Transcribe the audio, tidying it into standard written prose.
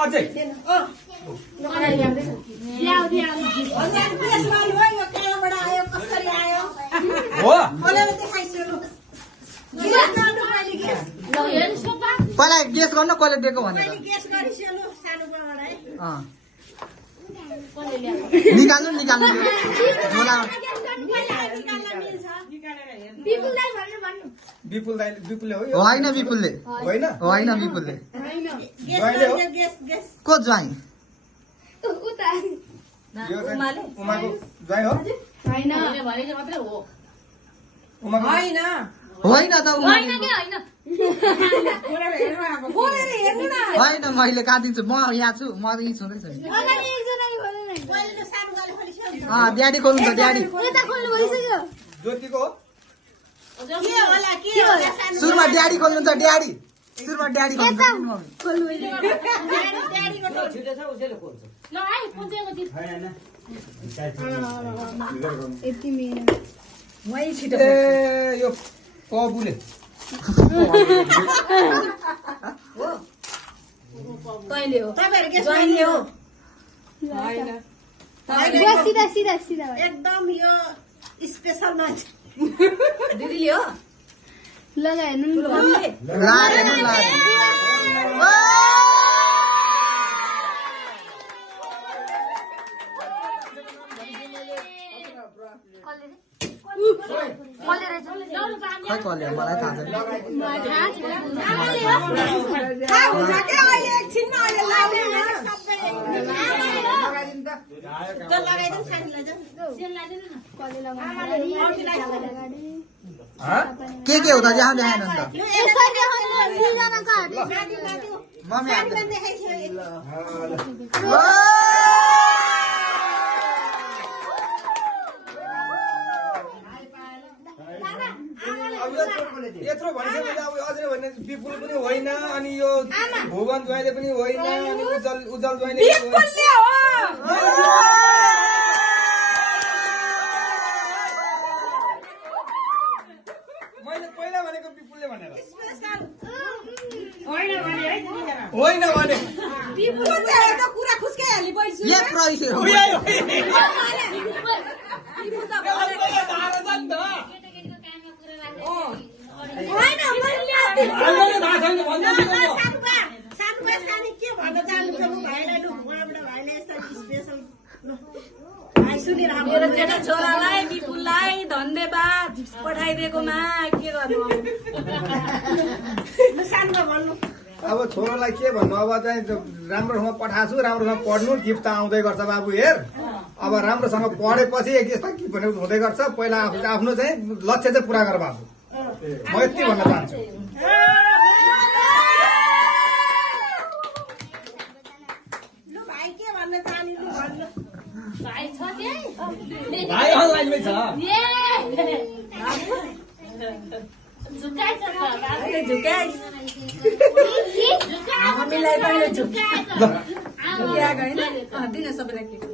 अझै हो पहिला गेस गर्नु कसले दिएको भनेर निकाल्नु निकाल्नु झोला विपुलले हो होइन विपुलले होइन होइन विपुलले को ज्वाइँ उमाको ज्वाइँ हो होइन त होइन मैले कहाँ दिन्छु म यहाँ छु म यहीँ छुँदैछु ड्याडी खोल्नु त ड्याडी ज्योतिको सुरुमा ड्याडी खोल्नु त ड्याडी सुरुमा ड्याडी खोल्नु ए यो कबुले एकदम यो स्पेशल मान्छे दिदीले हो खै कसले मलाई थाहा छैन के हो त यहाँ देखाएन यत्रो भनिसकेपछि अब अझै भने विपुल पनि होइन अनि यो भुवन ज्वाइँले पनि होइन अनि उज्जवल ज्वाइँले मैले पहिला भनेको विपुलले भनेर होइन भने कुरा खुस्काइहाल्ने पैसा मेरो जेठा छोरालाई विपुललाई धन्यवाद पठाइदिएकोमा के गर्नु अब छोरालाई के भन्नु अब चाहिँ राम्रो ठाउँमा पठाएको छु राम्रोसँग पढ्नु गिफ्ट त आउँदै गर्छ बाबु हेर अब राम्रोसँग पढेपछि एक यस्ता गिफ्ट भने हुँदै गर्छ पहिला आफ्नो चाहिँ लक्ष्य चाहिँ पुरा गर बाबु म यति भन्न चाहन्छु भाइ अनलाइनमै छ हामीलाई पहिले झुक्या गएन दिन सबैलाई